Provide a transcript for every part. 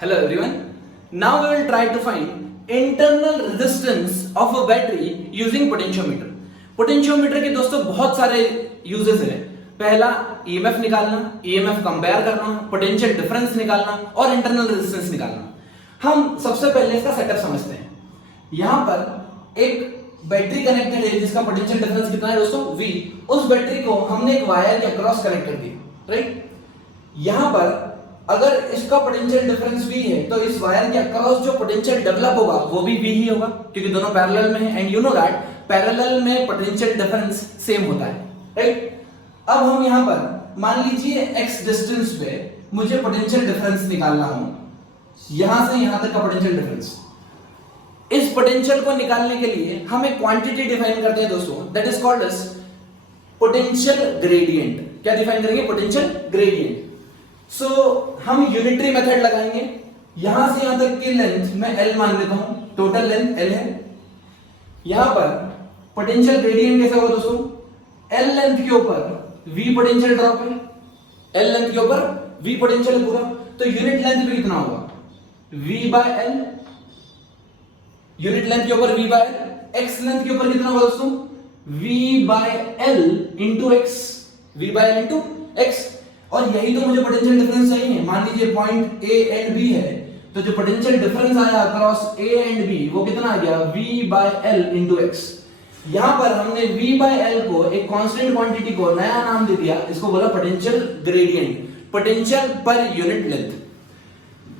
Hello everyone. Now we will try to find internal resistance of a battery using potentiometer. Potentiometer के दोस्तों बहुत सारे uses हैं. पहला ईएमएफ निकालना, ईएमएफ कंपेयर करना, पोटेंशियल डिफरेंस निकालना और इंटरनल रेजिस्टेंस निकालना. हम सबसे पहले इसका सेटअप समझते हैं. यहां पर एक बैटरी कनेक्टेड है जिसका पोटेंशियल डिफरेंस कितना है दोस्तों V. उस बैटरी को हमने एक वायर के अक्रॉस कनेक्ट कर दिया, राइट. यहां पर अगर इसका पोटेंशियल डिफरेंस V है तो इस वायर के अक्रॉस जो पोटेंशियल डेवलप होगा वो भी V ही होगा क्योंकि दोनों पैरेलल में है. And you know that parallel में पोटेंशियल डिफरेंस सेम होता है, राइट. अब हम यहां पर मान लीजिए x डिस्टेंस पे मुझे पोटेंशियल डिफरेंस निकालना हो, यहां से यहां तक का पोटेंशियल डिफरेंस. इस पोटेंशियल को निकालने के लिए हम एक क्वांटिटी डिफाइन करते हैं दोस्तों, that is called as potential gradient. क्या डिफाइन करेंगे? Potential gradient. सो हम यूनिटरी मेथड लगाएंगे. यहां से यहां तक की लेंथ मैं L मान लेता हूं, टोटल लेंथ L है. यहां पर पोटेंशियल ग्रेडियंट कैसा होगा दोस्तों? L लेंथ के ऊपर V पोटेंशियल ड्रॉप है, L लेंथ के ऊपर V पोटेंशियल पूरा, तो यूनिट लेंथ भी कितना होगा? V by L. Unit length के ऊपर V by L. X length के ऊपर कितना होगा दोस्तों? V by L into X. V by L into X. और यही तो मुझे पोटेंशियल डिफरेंस चाहिए. मान लीजिए पॉइंट A एंड B है, तो जो पोटेंशियल डिफरेंस आया अक्रॉस A एंड B वो कितना आ गया? V by L into X. यहां पर हमने V बाय L को एक कांस्टेंट क्वांटिटी को नया नाम दे दिया, इसको बोला potential gradient, potential per unit length.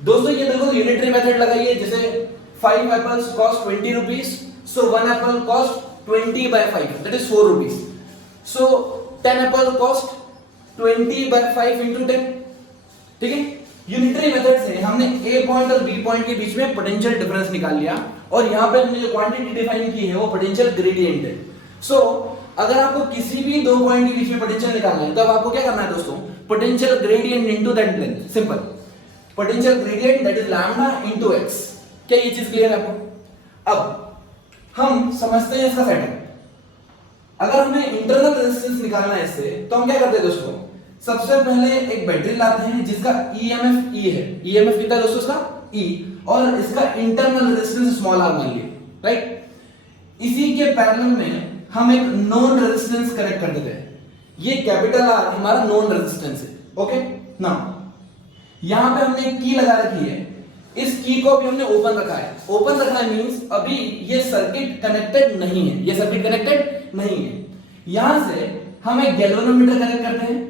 दोस्तों ये बिल्कुल यूनिटरी मेथड लगाइए. जैसे 5 apples cost 20 rupees, so 1 apple cost 20 by 5, that is 4 rupees. So 10 apple cost 20 by 5 into 10. ठीक है. यूनिटरी मेथड से हमने A पॉइंट और B पॉइंट के बीच में पोटेंशियल डिफरेंस निकाल लिया और यहां पे हमने जो क्वांटिटी डिफाइन की है वो पोटेंशियल ग्रेडियंट है. सो अगर आपको किसी भी दो पॉइंट के बीच में पोटेंशियल निकालना है तो अब आपको क्या करना है दोस्तों? Potential gradient into that length. Simple. Potential gradient that is lambda into x. क्या ये चीज क्लियर है आपको? अब हम समझते हैं इसका सेटअप. अगर हमें इंटरनल रेजिस्टेंस निकालना है इससे तो हम क्या करते हैं दोस्तों? सबसे पहले एक बैटरी लाते हैं जिसका ईएमएफ E है. ईएमएफ कितना है दोस्तों इसका? E. और इसका इंटरनल रेजिस्टेंस स्मॉल r मान लिए, राइट. इसी के पैरेलल में हम एक नॉन रेजिस्टेंस कनेक्ट कर देते हैं. ये कैपिटल R हमारा नॉन रेजिस्टेंस है. ओके. नाउ यहां पे हमने एक की लगा रखी है. इस की को भी हमने ओपन रखा है. ओपन रखा है मींस अभी ये सर्किट कनेक्टेड नहीं है. ये सर्किट कनेक्टेड नहीं है. यहां से हम एक गैल्वेनोमीटर कनेक्ट करते हैं.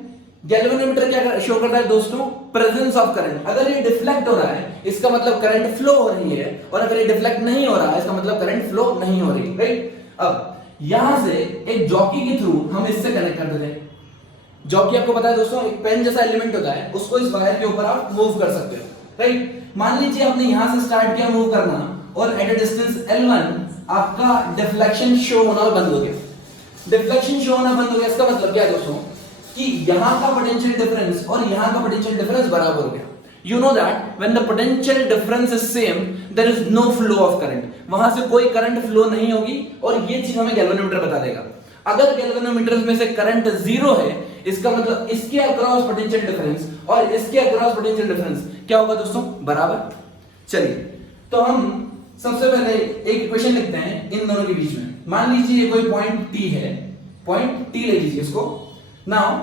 गैल्वेनोमीटर क्या शो करता है दोस्तों? Presence of current. अगर ये डिफ्लेक्ट हो रहा है इसका मतलब करंट फ्लो हो रही है, और अगर ये डिफ्लेक्ट नहीं हो रहा है इसका मतलब करंट फ्लो नहीं हो रही, राइट. अब यहां से एक जॉकी के थ्रू हम इससे कनेक्ट कर देते हैं. जॉकी आपको पता है दोस्तों एक पेन जैसा एलिमेंट होता है, उसको इस वायर के ऊपर आप मूव कर सकते हो, राइट. मान लीजिए आपने यहां से स्टार्ट किया मूव करना और एट अ डिस्टेंस L1 आपका डिफ्लेक्शन शो होना बंद हो गया. डिफ्लेक्शन शो होना बंद हो गया इसका मतलब क्या है दोस्तों? कि यहां का पोटेंशियल डिफरेंस और यहां का पोटेंशियल डिफरेंस बराबर हो गया. You know that when the potential difference is same there is no flow of current. वहां से कोई करंट फ्लो नहीं होगी और ये चीज हमें गैल्वेनोमीटर बता देगा. अगर गैल्वेनोमीटर में से करंट जीरो है इसका मतलब इसके अक्रॉस पोटेंशियल डिफरेंस और इसके अक्रॉस पोटेंशियल डिफरेंस क्या होगा दोस्तों? बराबर. चलिए तो हम सबसे पहले एक इक्वेशन लिखते हैं इन दोनों के बीच में. मान लीजिए कोई पॉइंट T है, पॉइंट T ले लीजिए इसको. नाउ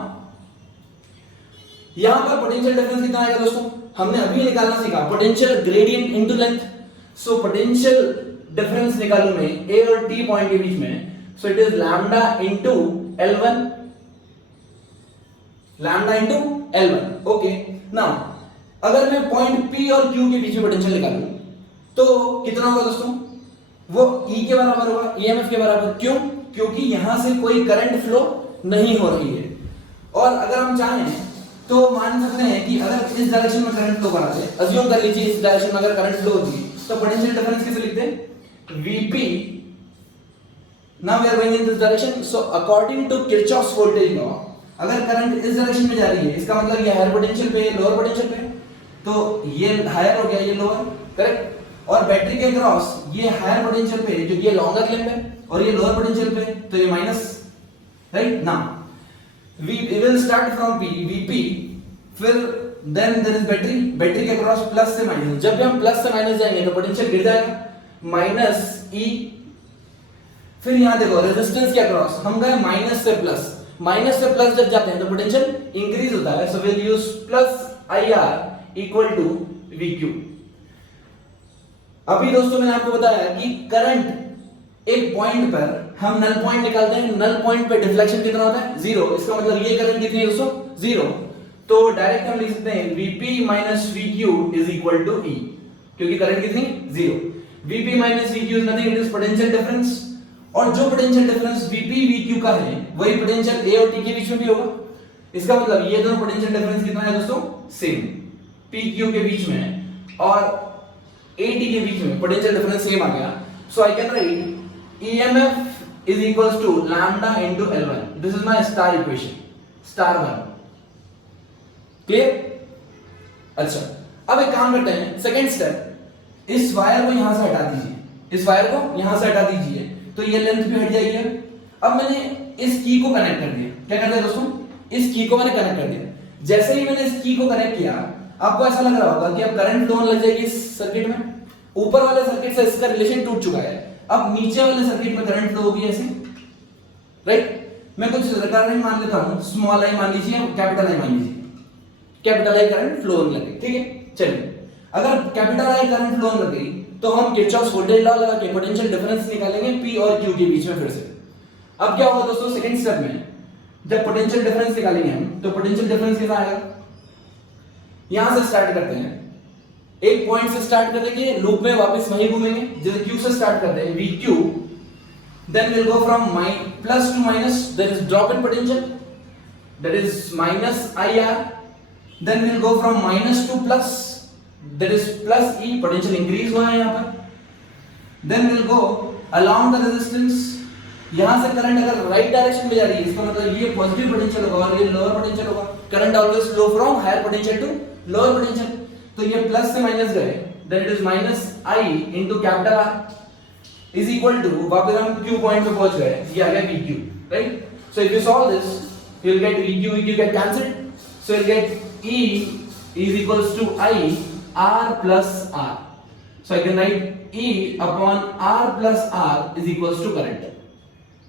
यहां पर पोटेंशियल डिफरेंस कितना आएगा दोस्तों? हमने अभी निकालना सीखा potential gradient into length. So potential difference निकालूं मैं A और T पॉइंट के बीच में, so it is lambda into L1. Lambda into L1. Okay. Now अगर मैं पॉइंट P और Q के बीच में पोटेंशियल निकालूं तो कितना होगा दोस्तों? वो E के बराबर होगा, EMF के बराबर. क्यों? क्योंकि यहां से कोई करंट फ्लो नहीं हो रही है. और अगर हम चाहें तो मान सकते हैं कि अगर इस डायरेक्शन में करंट फ्लो कराते हैं, अज्यूम कर लीजिए इस डायरेक्शन में अगर करंट फ्लो होती है तो पोटेंशियल डिफरेंस कैसे लिखते हैं? Vp. Now we are going in this direction, so according to Kirchhoff's voltage law अगर करंट इस डायरेक्शन में जा रही है इसका मतलब ये हायर पोटेंशियल पे है, लोअर पोटेंशियल पे, तो ये हायर हो गया, ये लोअर, करेक्ट. और बैटरी के क्रॉस ये हायर पोटेंशियल पे है जो ये लॉन्गर लेंथ है और ये लोअर पोटेंशियल पे तो ये minus, right. Now we will start from P, Vp, फिर then there is battery, battery के अक्रॉस प्लस से माइनस, जब भी हम प्लस से माइनस जाएंगे तो पोटेंशियल गिर जाएगा, माइनस ई। फिर यहां देखो रेजिस्टेंस के अक्रॉस हम गए माइनस से प्लस, माइनस से प्लस जब जाते हैं तो पोटेंशियल इंक्रीज होता है, so will use plus I R equal to V Q. अभी दोस्तों मैंने आपको बताया कि करंट एक पॉइंट पर हम नल पॉइंट निकालते हैं, नल पॉइंट पे डिफ्लेक्शन कितना होता है, जीरो। इसका मतलब ये करंट कितनी है दोस्तों, जीरो। तो डायरेक्ट हम लिख सकते हैं Vp minus Vq is equal to E, क्योंकि करंट कितनी, zero. Vp minus Vq is nothing, it is potential difference. और जो पोटेंशियल डिफरेंस Vp Vq का है वही पोटेंशियल A और T के बीच में भी होगा। इसका मतलब ये दोनों पोटेंशियल डिफरेंस कितना है दोस्तों, सेम, PQ के बीच में और AT के बीच में पोटेंशियल डिफरेंस सेम आ गया। So I can write EMF is equals to lambda into L1. This is my star equation, star 1. Clear? अच्छा, अब एक काम करते हैं, सेकंड स्टेप, इस वायर को यहां से हटा दीजिए, इस वायर को यहां से हटा दीजिए, तो ये लेंथ भी हट जाएगी। अब मैंने इस की को कनेक्ट कर दिया, क्या कर दिया दोस्तों, इस की को मैंने कनेक्ट कर दिया। जैसे ही मैंने इस की को कनेक्ट किया, आपको ऐसा लग रहा होगा कि अब करंट फ्लो लग जाएगी इस सर्किट में। ऊपर वाले सर्किट से इसका रिलेशन टूट चुका है, अब नीचे वाले सर्किट में करंट फ्लो होगी ऐसे, राइट। मैं कुछ करंट मान लेता हूं, स्मॉल आई मान लीजिए, कैपिटल आई मान लीजिए, कैपिटल आई करंट फ्लो होने लगे, ठीक है। चलिए, अगर कैपिटल आई करंट फ्लो होने लगी तो हम किरचॉफ्स वोल्टेज लॉ लगा के पोटेंशियल डिफरेंस निकालेंगे P और Q के बीच में फिर से। अब क्या होगा दोस्तों, सेकंड स्टेप में जब पोटेंशियल डिफरेंस निकालेंगे हम, तो पोटेंशियल डिफरेंस कितना आएगा, यहां से स्टार्ट करते हैं, एक पॉइंट से स्टार्ट करेंगे, लूप में वापस वहीं घूमेंगे, जैसे Q से स्टार्ट करते हैं VQ, then we'll go from plus to minus, there is drop in potential, that is minus IR, then we'll go from minus to plus, that is plus E, potential increase हुआ है यहाँ पर, then we'll go along the resistance, यहाँ से current अगर right direction में जा रही है, इसका मतलब ये पॉजिटिव पोटेंशियल होगा और ये लोअर पोटेंशियल होगा। Current always flow from higher potential to lower potential, तो ये प्लस से माइनस गए, then it is minus I into capital R is equal to, वापस हम Q पॉइंट पे पहुंच गए, ये आ गया VQ, right? So if you solve this, you'll get VQ, VQ get cancelled, so you'll get E is equals to I R plus R. So I can write E upon R plus R is equals to current.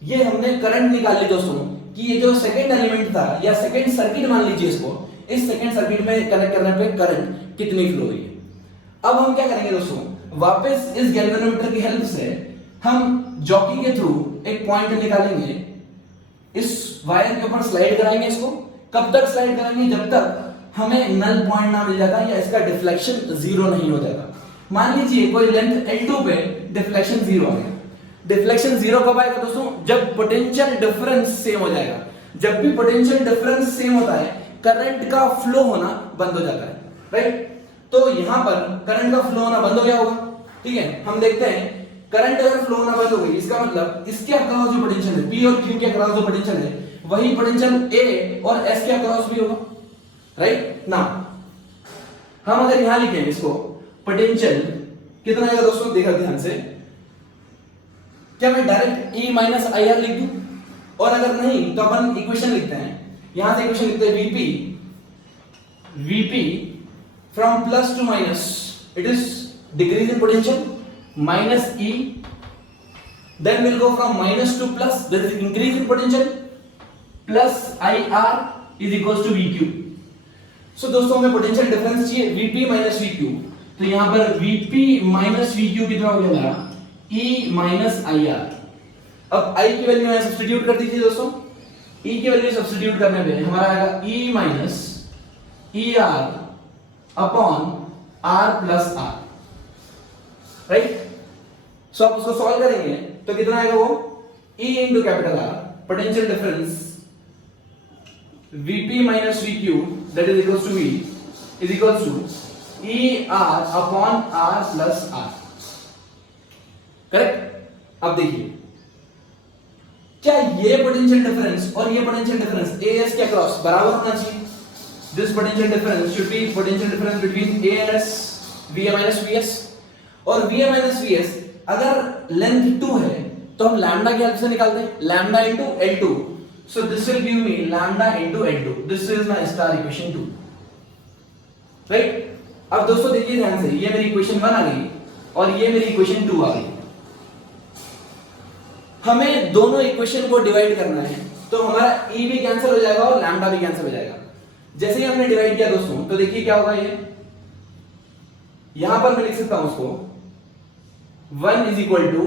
ये हमने current निकाली दोस्तों कि ये जो second element था या second circuit मान लीजिए इसको, इस सेकंड सर्किट में कनेक्ट करने पे करंट कितनी फ्लो हुई है। अब हम क्या करेंगे दोस्तों, वापस इस गैल्वेनोमीटर की हेल्प से हम जॉकी के थ्रू एक पॉइंट निकालेंगे, इस वायर के ऊपर स्लाइड कराएंगे इसको। कब तक स्लाइड कराएंगे, जब तक हमें नल पॉइंट ना मिल जाता या इसका डिफ्लेक्शन जीरो नहीं हो जाता। मान लीजिए कोई लेंथ L2 पे डिफ्लेक्शन जीरो आ गया। डिफ्लेक्शन जीरो कब आएगा दोस्तों, जब पोटेंशियल डिफरेंस सेम हो जाएगा। जब भी पोटेंशियल डिफरेंस सेम होता है, करंट का फ्लो होना बंद हो जाता है, राइट। तो यहां पर करंट का फ्लो होना बंद हो गया होगा, ठीक है। हम देखते हैं करंट अगर फ्लो होना बंद हो गई, इसका मतलब इसके अक्रॉस जो पोटेंशियल है, P और Q के अक्रॉस जो पोटेंशियल है, वही पोटेंशियल A और S के अक्रॉस भी होगा, राइट ना। हम अगर यहां लिखें इसको, पोटेंशियल कितना आएगा दोस्तों, देखा ध्यान से, क्या मैं direct E minus I R लिख दूं, और अगर नहीं तो अपन इक्वेशन लिखते हैं, यहां से इक्वेशन लिखते हैं VP from plus to minus, it is decrease in potential, minus E, then we'll go from minus to plus, there is increase in potential, plus IR is equals to VQ. So दोस्तों हमें potential difference चाहिए VP minus VQ, तो यहां पर VP minus VQ कितना हो गया मेरा, E माइनस IR। अब I की वैल्यू यहां सब्स्टिट्यूट कर दीजिए दोस्तों, E की वैल्यू सब्स्टिट्यूट करने पे हमारा आएगा E minus ER upon R plus R, right. So आप उसको सॉल्व करेंगे तो कितना आएगा वो, E into capital R, potential difference VP minus VQ that is equals to V is equals to ER upon R plus R, correct. अब देखिए क्या ये पोटेंशियल डिफरेंस और ये पोटेंशियल डिफरेंस AS के अक्रॉस बराबर होना चाहिए। This potential difference should be potential difference between A and S, VA minus VS, और VA minus VS अगर लेंथ 2 है तो हम लैम्डा की हेल्प से निकालते हैं, lambda into L2, so this will give me lambda into L2, this is my star equation 2। Right. अब दोस्तों देखिए ध्यान से, ये मेरी इक्वेशन 1 आ गई और ये मेरी इक्वेशन 2 आ गई। हमें दोनों इक्वेशन को डिवाइड करना है, तो हमारा e भी कैंसिल हो जाएगा और लैम्डा भी कैंसिल हो जाएगा। जैसे ही हमने डिवाइड किया दोस्तों, तो देखिए क्या होगा, ये यहां पर मैं लिख सकता हूं उसको 1 is equal to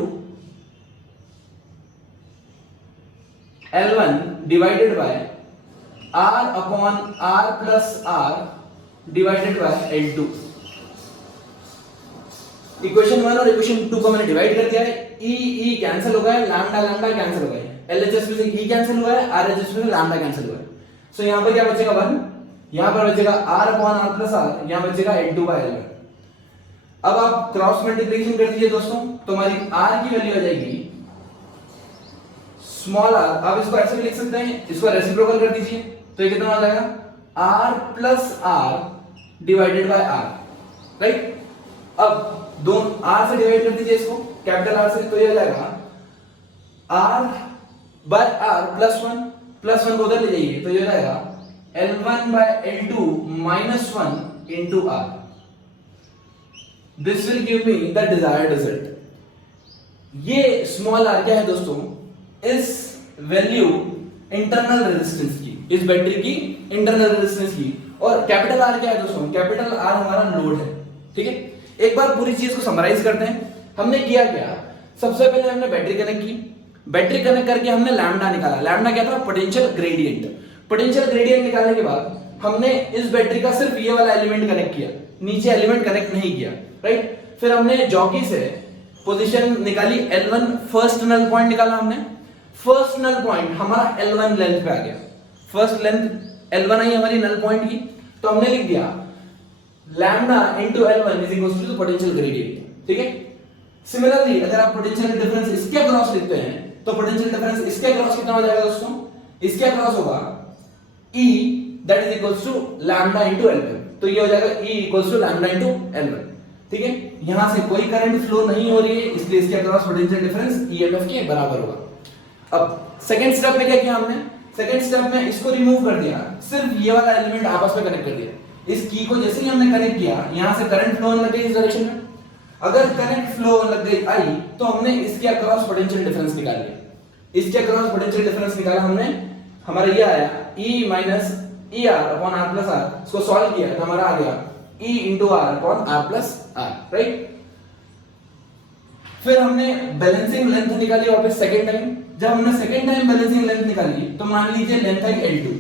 L1 divided by R upon R plus R divided by L2। Equation 1 और इक्वेशन 2 को मैंने डिवाइड कर दिया है, e कैंसिल हो गया है, लैम्डा लैम्डा कैंसिल हो गया है, LHS में से e कैंसिल हुआ है, RHS में से लैम्डा कैंसिल हुआ है। सो यहां पर क्या बचेगा 1, यहां पर बचेगा R upon R plus R, यहां बचेगा L2 बाय L1। अब आप क्रॉस मल्टीप्लिकेशन कर दीजिए दोस्तों, तो हमारी R की वैल्यू आ जाएगी स्मॉल r। आप इसको ऐसे भी लिख सकते हैं, इसको रेसिप्रोकल कर दीजिए, तो ये कितना हो जाएगा r plus r divided by r, right. अब दोनों r से डिवाइड कर दीजिए इसको, कैपिटल R से, तो ये हो जाएगा r बाय r प्लस 1 को उधर ले जाइए, तो ये हो जाएगा L1 by L2 minus 1 into r। This will give me the desired result. ये स्मॉल r क्या है दोस्तों, इस वैल्यू इंटरनल रेजिस्टेंस की, इस बैटरी की इंटरनल रेजिस्टेंस की। और कैपिटल R क्या है दोस्तों, कैपिटल R हमारा लोड है, ठीक है। एक बार पूरी चीज को समराइज करते हैं। हमने किया क्या, सबसे पहले हमने बैटरी कनेक्ट की, बैटरी कनेक्ट करके हमने लैम्डा निकाला। लैम्डा क्या था, पोटेंशियल ग्रेडियंट। पोटेंशियल ग्रेडियंट निकालने के बाद हमने इस बैटरी का सिर्फ ये वाला एलिमेंट कनेक्ट किया, नीचे एलिमेंट कनेक्ट नहीं किया, राइट। फिर हमने जॉकी से पोजीशन निकाली, L1 फर्स्ट नल पॉइंट निकाला हमने। फर्स्ट नल पॉइंट हमारा L1 लेंथ पे आ गया, फर्स्ट लेंथ L1 आई हमारी नल पॉइंट की, तो हमने लिख दिया lambda into L1 is equal to potential gradient, ठीक है। सिमिलरली अगर आप पोटेंशियल डिफरेंस इसके अक्रॉस लिखते हैं, तो पोटेंशियल डिफरेंस इसके अक्रॉस कितना हो जाएगा दोस्तों, इसके अक्रॉस होगा E that is equal to lambda into L1, तो ये हो जाएगा E equal to lambda into L1, ठीक है। यहां से कोई करंट फ्लो नहीं हो रही है, इसलिए इसके अक्रॉस पोटेंशियल डिफरेंस EMF के बराबर होगा। अब सेकंड स्टेप में क्या किया हमने, सेकंड स्टेप में इसको रिमूव कर दिया, सिर्फ ये वाला एलिमेंट आपस में कनेक्ट कर दिया। इस की को जैसे ही हमने कनेक्ट किया, यहां से करंट फ्लो होने लग गई इस डायरेक्शन में। अगर करंट फ्लो लग गई आई, तो हमने इसके अक्रॉस पोटेंशियल डिफरेंस निकाल लिया। इसके अक्रॉस पोटेंशियल डिफरेंस निकाला हमने, हमारा ये आया E minus ER upon R plus R। इसको सॉल्व किया तो हमारा आ गया E into R upon R plus R, right. फिर हमने बैलेंसिंग लेंथ निकाली वापस सेकेंड टाइम। जब हमने सेकेंड टाइम बैलेंसिंग लेंथ निकाली, तो मान लीजिए लेंथ आई L2,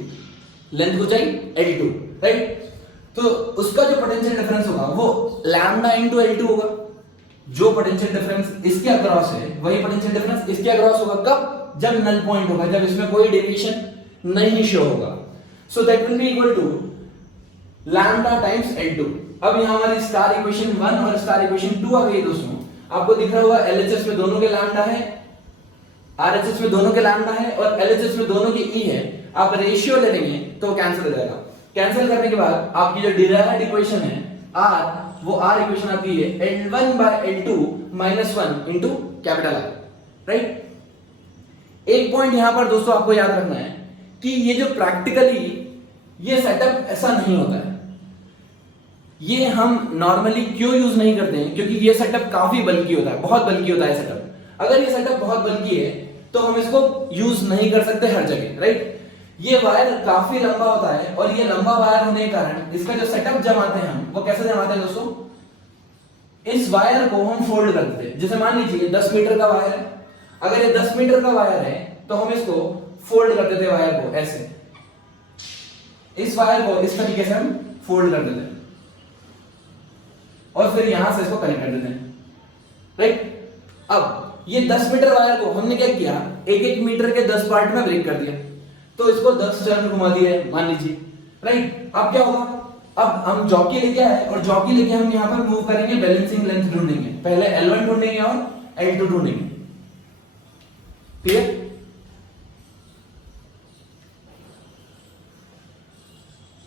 लेंथ हो जाएगी L2, राइट। तो उसका जो पोटेंशियल डिफरेंस होगा वो लैम्डा इनटू L2 होगा। जो पोटेंशियल डिफरेंस इसके अक्रॉस है, वही पोटेंशियल डिफरेंस इसके अक्रॉस होगा। कब, जब नल पॉइंट होगा, जब इसमें कोई डेविएशन नहीं शो होगा। So that will be equal to lambda times L2। अब यहां हमारी स्टार इक्वेशन 1 और स्टार इक्वेशन 2 आ गई दोस्तों। आपको दिख रहा होगा LHS में दोनों के लैम्डा है, RHS में दोनों के लैम्डा है और LHS में दोनों के E है। आप रेशियो ले लेंगे तो कैंसिल हो जाएगा। कैंसिल करने के बाद आपकी जो डिराइव्ड इक्वेशन है R, वो R इक्वेशन आती है L1 by L2 minus 1 into capital R, right. एक पॉइंट यहां पर दोस्तों आपको याद रखना है कि ये जो प्रैक्टिकली ये सेटअप ऐसा नहीं होता है। ये हम नॉर्मली क्यों यूज नहीं करते हैं, क्योंकि ये सेटअप काफी बल्की होता है, बहुत बल्की होता है सेटअप। अगर ये सेटअप बहुत बल्की है तो हम इसको यूज नहीं कर सकते हर जगह, राइट। ये वायर काफी लंबा होता है और ये लंबा वायर होने के कारण इसका जो सेटअप जमाते हैं हम, वो कैसे जमाते हैं दोस्तों, इस वायर को हम फोल्ड कर देते हैं। जैसे मान लीजिए 10 मीटर का वायर है, अगर ये 10 मीटर का वायर है तो हम इसको फोल्ड कर देते हैं वायर को ऐसे, इस वायर को इस तरीके से हम फोल्ड कर देते हैं और फिर यहां से इसको कनेक्ट कर देते हैं, राइट। अब ये 10 मीटर वायर को हमने क्या किया, 1-1 मीटर के 10 पार्ट में ब्रेक कर दिया, तो इसको 10 टर्न घुमा दिया मान लीजिए, राइट। अब क्या होगा, अब हम जॉकी लेके आए और जॉकी लेके हम यहां पर मूव करेंगे, बैलेंसिंग लेंथ ढूंढेंगे। पहले L1 ढूंढेंगे और L2 ढूंढेंगे, ठीक है।